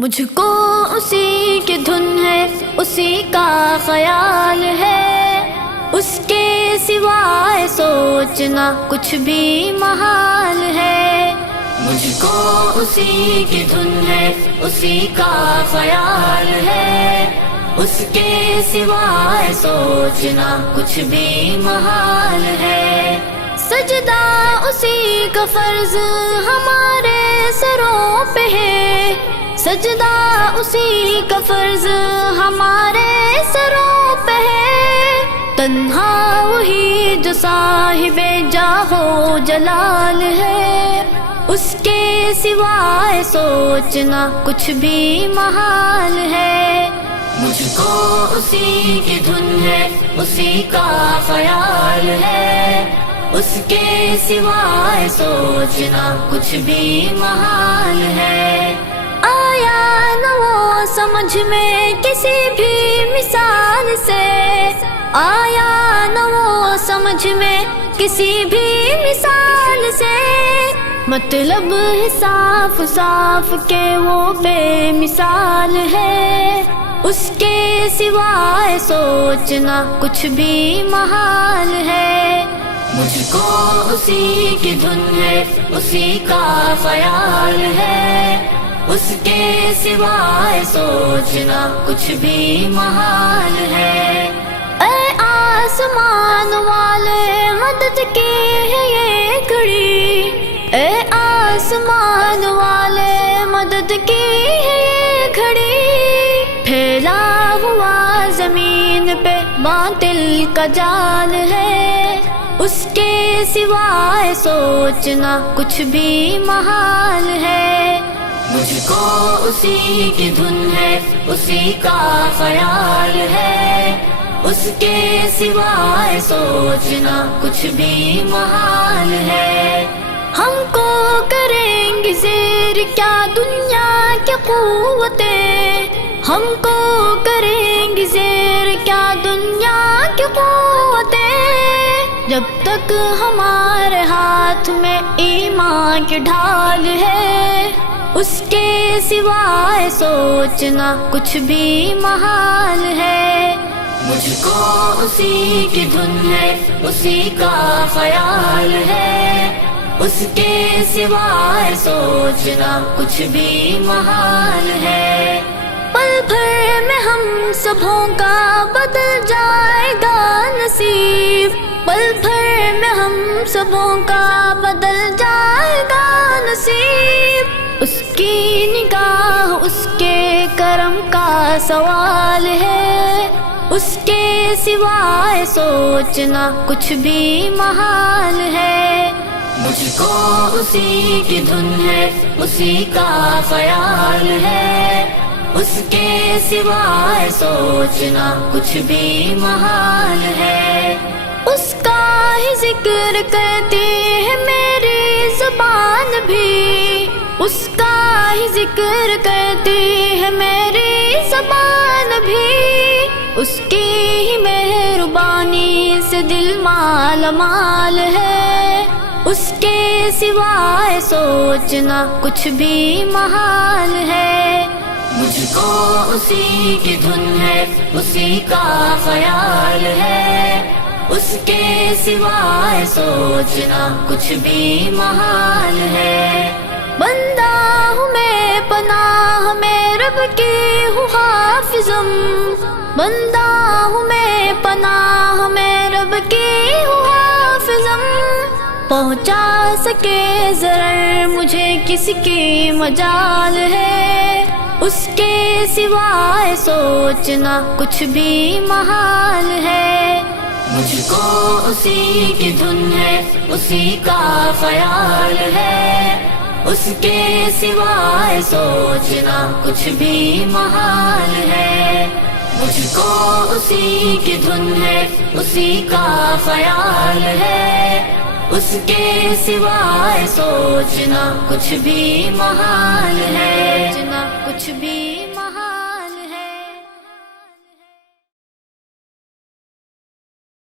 مجھ کو اسی کی دھن ہے، اسی کا خیال ہے، اس کے سوائے سوچنا کچھ بھی محال ہے۔ مجھ کو اسی کی دھن ہے، اسی کا خیال ہے، اس کے سوائے سوچنا کچھ بھی محال ہے۔ سجدہ اسی کا فرض ہمارے سروں پہ ہے، سجدہ اسی کا فرض ہمارے سروں پہ ہے۔ تنہا وہی جو صاحب جاہ و جلال ہے، اس کے سوائے سوچنا کچھ بھی محال ہے۔ مجھ کو اسی کی دھن ہے، اسی کا خیال ہے، اس کے سوائے سوچنا کچھ بھی محال ہے۔ آیا نہ وہ سمجھ میں کسی بھی مثال سے، آیا نہ وہ سمجھ میں کسی بھی مثال سے، مطلب ہے صاف صاف کہ وہ بے مثال ہے، اس کے سوائے سوچنا کچھ بھی محال ہے۔ مجھ کو اسی کی دھن ہے، اسی کا خیال ہے، اس کے سوائے سوچنا کچھ بھی محال ہے۔ اے آسمان والے مدد کی ہے یہ گھڑی، اے آسمان والے مدد کی ہے یہ گھڑی، پھیلا ہوا زمین پہ باطل کا جال ہے، اس کے سوائے سوچنا کچھ بھی محال ہے۔ مجھ کو اسی کی دھن ہے، اسی کا خیال ہے، اس کے سوائے سوچنا کچھ بھی محال ہے۔ ہم کو کریں گے زیر کیا دنیا کی قوتیں، ہم کو کریں گے زیر کیا دنیا کی قوتیں، جب تک ہمارے ہاتھ میں ایمان کی ڈھال ہے، اس کے سوائے سوچنا کچھ بھی محال ہے۔ مجھ کو اسی کی دھن ہے، اسی کا خیال ہے، اس کے سوائے سوچنا کچھ بھی محال ہے۔ پل بھر میں ہم سبھوں کا بدل جائے گا نصیب، پل بھر میں ہم سبھوں کا بدل جائے گا نصیب، اس کی نگاہ اس کے کرم کا سوال ہے، اس کے سوائے سوچنا کچھ بھی محال ہے۔ مجھ کو اسی کی دھن ہے، اسی کا خیال ہے، اس کے سوائے سوچنا کچھ بھی محال ہے۔ اس کا ہی ذکر کرتی ہے میری زبان بھی، اس کا ہی ذکر کرتی ہے میری زبان بھی، اس کی ہی مہربانی سے دل مال مال ہے، اس کے سوائے سوچنا کچھ بھی محال ہے۔ مجھ کو اسی کی دھن ہے، اسی کا خیال ہے، اس کے سوائے سوچنا کچھ بھی محال ہے۔ بندہ ہوں میں پناہ میں رب کی ہوں حافظم، بندہ ہوں میں پناہ میں رب کی ہوں حافظم، پہنچا سکے ضرر مجھے کس کی مجال ہے، اس کے سوائے سوچنا کچھ بھی محال ہے۔ مجھ کو اسی کی دھن ہے، اسی کا خیال ہے، اس کے سوائے سوچنا کچھ بھی محال ہے۔ مجھ کو اسی کی دھن ہے، اسی کا خیال ہے، اس کے سوائے سوچنا کچھ بھی محال ہے، کچھ بھی